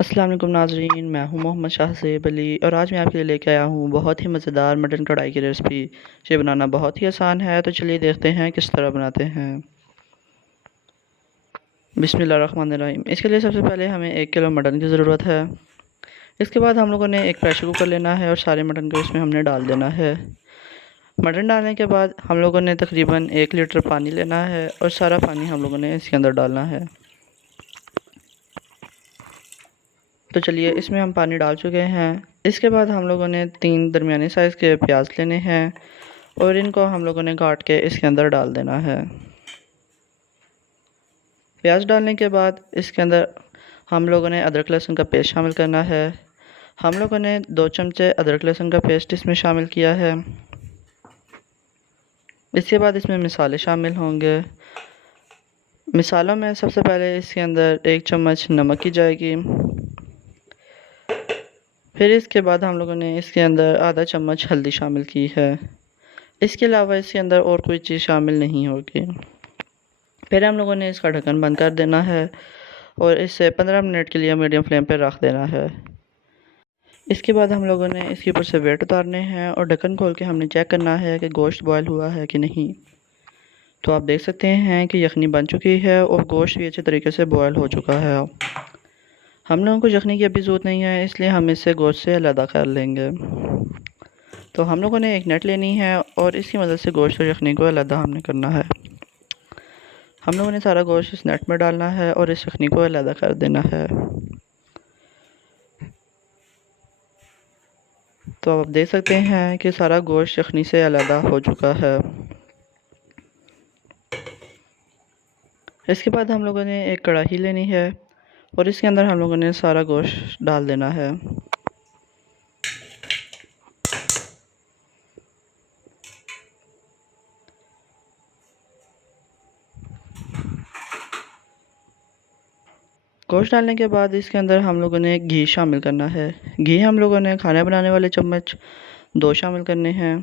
अस्सलाम वालेकुम नाज़रीन, मैं हूं मोहम्मद शाहज़ेब अली और आज मैं आपके लिए लेके आया हूं बहुत ही मज़ेदार मटन कढ़ाई की रेसिपी। ये बनाना बहुत ही आसान है, तो चलिए देखते हैं किस तरह बनाते हैं। बिस्मिल्लाहिर्रहमानिर्रहीम। इसके लिए सबसे पहले हमें 1 किलो मटन की ज़रूरत है। इसके बाद हम लोगों ने एक प्रेशर कुकर लेना है और सारे मटन को इसमें हमने डाल देना है। मटन डालने के बाद हम लोगों ने तकरीबन 1 लीटर पानी लेना है और सारा पानी हम लोगों ने इसके अंदर डालना है। तो चलिए इसमें हम पानी डाल चुके हैं। इसके बाद हम लोगों ने 3 दरमियाने साइज़ के प्याज लेने हैं और इनको हम लोगों ने काट के इसके अंदर डाल देना है। प्याज डालने के बाद इसके अंदर हम लोगों ने अदरक लहसुन का पेस्ट शामिल करना है। हम लोगों ने 2 चमचे अदरक लहसुन का पेस्ट इसमें शामिल किया है। इसके बाद इसमें मिसाले शामिल होंगे। मिसालों में सबसे पहले इसके अंदर 1 चम्मच नमक की जाएगी। फिर इसके बाद हम लोगों ने इसके अंदर आधा चम्मच हल्दी शामिल की है। इसके अलावा इसके अंदर और कोई चीज़ शामिल नहीं होगी। फिर हम लोगों ने इसका ढक्कन बंद कर देना है और इसे 15 मिनट के लिए मीडियम फ्लेम पर रख देना है। इसके बाद हम लोगों ने इसके ऊपर से वेट उतारने हैं और ढक्कन खोल के हमने चेक करना है कि गोश्त बॉयल हुआ है कि नहीं। तो आप देख सकते हैं कि यखनी बन चुकी है और गोश्त भी अच्छे तरीके से बॉयल हो चुका है। हम लोगों को यखनी की अभी ज़रूरत नहीं है, इसलिए हम इसे गोश्त से अलग कर लेंगे। तो हम लोगों ने एक नेट लेनी है और इसकी मदद से गोश्त और यखनी को अलग हमने करना है। हम लोगों ने सारा गोश्त इस नेट में डालना है और इस यखनी को अलग कर देना है। तो आप देख सकते हैं कि सारा गोश्त यखनी से अलग हो चुका है। इसके बाद हम लोगों ने एक कढ़ाई लेनी है और इसके अंदर हम लोगों ने सारा गोश्त डाल देना है। गोश्त डालने के बाद इसके अंदर हम लोगों ने घी शामिल करना है। घी हम लोगों ने खाना बनाने वाले चम्मच 2 शामिल करने हैं।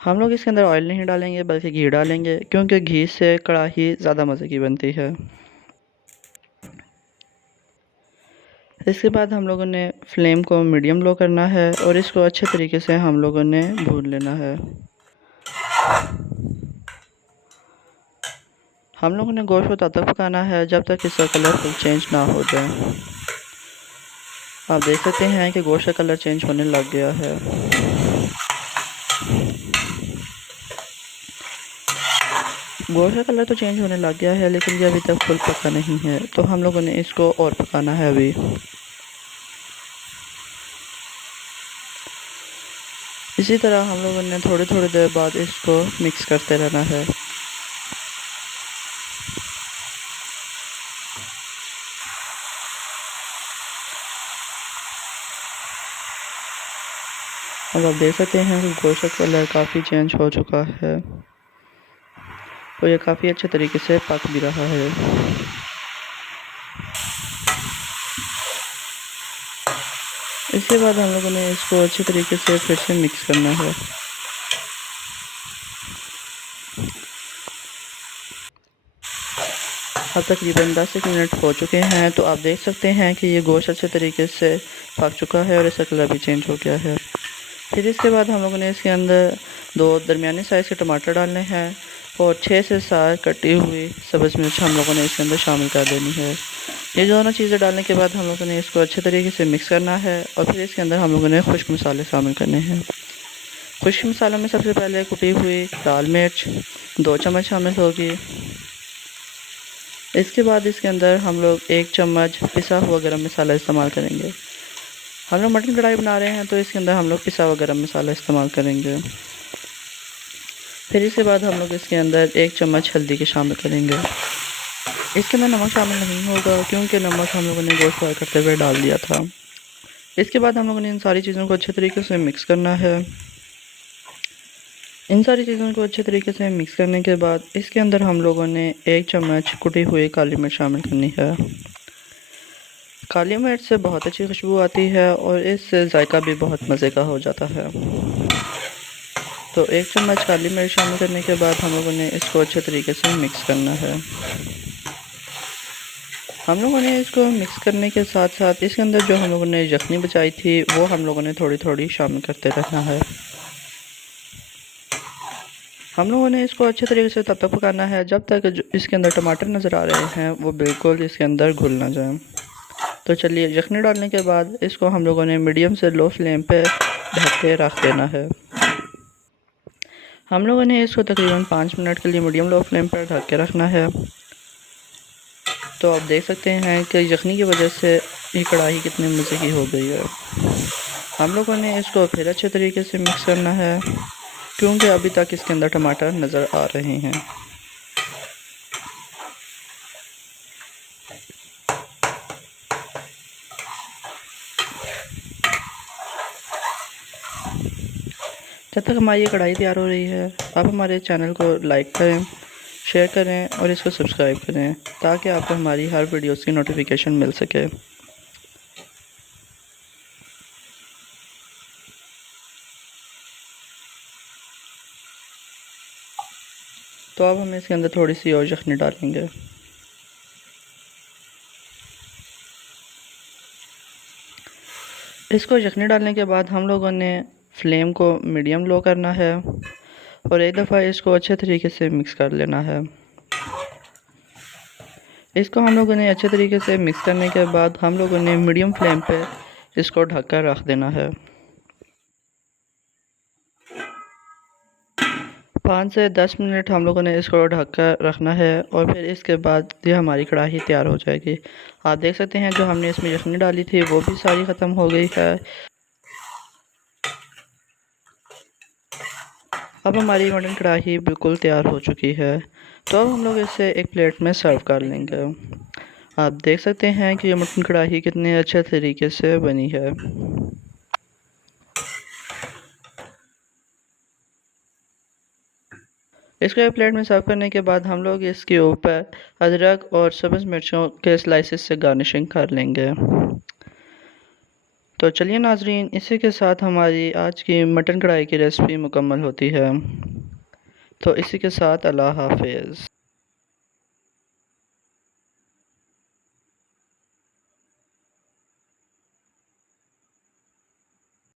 हम लोग इसके अंदर ऑयल नहीं डालेंगे बल्कि घी डालेंगे, क्योंकि घी से कढ़ाई ज़्यादा मज़े की बनती है। इसके बाद हम लोगों ने फ्लेम को मीडियम लो करना है और इसको अच्छे तरीके से हम लोगों ने भून लेना है। हम लोगों ने गोश्त को तब तक पकाना है जब तक इसका कलर फुल चेंज ना हो जाए। आप देख सकते हैं कि गोश्त का कलर चेंज होने लग गया है। गोश्त का कलर तो चेंज होने लग गया है, लेकिन ये अभी तक फुल पका नहीं है, तो हम लोगों ने इसको और पकाना है अभी। इसी तरह हम लोगों ने थोड़ी थोड़ी देर बाद इसको मिक्स करते रहना है। अब आप देख सकते हैं कि गोश्त का कलर काफ़ी चेंज हो चुका है और ये काफ़ी अच्छे तरीके से पक भी रहा है। इसके बाद हम लोगों ने इसको अच्छे तरीके से फिर से मिक्स करना है। अब तकरीबन 10 एक मिनट हो चुके हैं, तो आप देख सकते हैं कि ये गोश्त अच्छे तरीके से पक चुका है और इसका कलर भी चेंज हो गया है। फिर इसके बाद हम लोगों ने इसके अंदर 2 दरमियाने साइज़ के टमाटर डालने हैं और 6 से 7 कटी हुई सब्ज़ मिर्च हम लोगों ने इसके अंदर शामिल कर देनी है। ये दोनों चीज़ें डालने के बाद हम लोगों ने इसको अच्छे तरीके से मिक्स करना है और फिर इसके अंदर हम लोगों ने खुश्क मसाले शामिल करने हैं। खुश्क मसालों में सबसे पहले कुटी हुई लाल मिर्च 2 चम्मच शामिल होगी। इसके बाद इसके अंदर हम लोग 1 चम्मच पिसा हुआ गरम मसाला इस्तेमाल करेंगे। हम लोग मटन कढ़ाई बना रहे हैं, तो इसके अंदर हम लोग पिसा हुआ गरम मसाला इस्तेमाल करेंगे। फिर इसके बाद हम लोग इसके अंदर 1 चम्मच हल्दी के शामिल करेंगे। इसके अंदर नमक शामिल नहीं होगा, क्योंकि नमक हम लोगों ने गोश्त फ्राई करते हुए डाल दिया था। इसके बाद हम लोगों ने इन सारी चीज़ों को अच्छे तरीके से मिक्स करना है। इन सारी चीज़ों को अच्छे तरीके से मिक्स करने के बाद इसके अंदर हम लोगों ने 1 चम्मच कुटी हुई काली मिर्च शामिल करनी है। काली मिर्च से बहुत अच्छी खुशबू आती है और इससे जायका भी बहुत मज़े का हो जाता है। तो 1 चम्मच काली मिर्च शामिल करने के बाद हम लोगों ने इसको अच्छे तरीके से मिक्स करना है। हम लोगों ने इसको मिक्स करने के साथ साथ इसके अंदर जो हम लोगों ने यखनी बचाई थी वो हम लोगों ने थोड़ी थोड़ी शामिल करते रहना है। हम लोगों ने इसको अच्छे तरीके से तब तक पकाना है जब तक जो इसके अंदर टमाटर नज़र आ रहे हैं वो बिल्कुल इसके अंदर घुल ना जाए। तो चलिए, यखनी डालने के बाद इसको हम लोगों ने मीडियम से लो फ्लेम पे ढक के रख देना है। हम लोगों ने इसको तकरीबन 5 मिनट के लिए मीडियम लो फ्लेम पर ढक के रखना है। तो आप देख सकते हैं कि यखनी की वजह से ये कढ़ाई कितनी मज़े की हो गई है। हम लोगों ने इसको फिर अच्छे तरीके से मिक्स करना है क्योंकि अभी तक इसके अंदर टमाटर नज़र आ रहे हैं। जब तक हमारी ये कढ़ाई तैयार हो रही है, आप हमारे चैनल को लाइक करें, शेयर करें और इसको सब्सक्राइब करें ताकि आपको हमारी हर वीडियोस की नोटिफिकेशन मिल सके। तो अब हम इसके अंदर थोड़ी सी और यखनी डालेंगे। इसको यखनी डालने के बाद हम लोगों ने फ्लेम को मीडियम लो करना है और एक दफ़ा इसको अच्छे तरीके से मिक्स कर लेना है। इसको हम लोगों ने अच्छे तरीके से मिक्स करने के बाद हम लोगों ने मीडियम फ्लेम पे इसको ढक कर रख देना है। 5 से 10 मिनट हम लोगों ने इसको ढक कर रखना है और फिर इसके बाद ये हमारी कढ़ाई तैयार हो जाएगी। आप देख सकते हैं जो हमने इसमें यखनी डाली थी वो भी सारी ख़त्म हो गई है। अब हमारी मटन कढ़ाई बिल्कुल तैयार हो चुकी है। तो अब हम लोग इसे एक प्लेट में सर्व कर लेंगे। आप देख सकते हैं कि ये मटन कढ़ाई कितने अच्छे तरीके से बनी है। इसको एक प्लेट में सर्व करने के बाद हम लोग इसके ऊपर अदरक और सब्ज़ मिर्चों के स्लाइसेस से गार्निशिंग कर लेंगे। तो चलिए नाजरीन, इसी के साथ हमारी आज की मटन कढ़ाई की रेसिपी मुकम्मल होती है। तो इसी के साथ अल्लाह हाफ़िज़।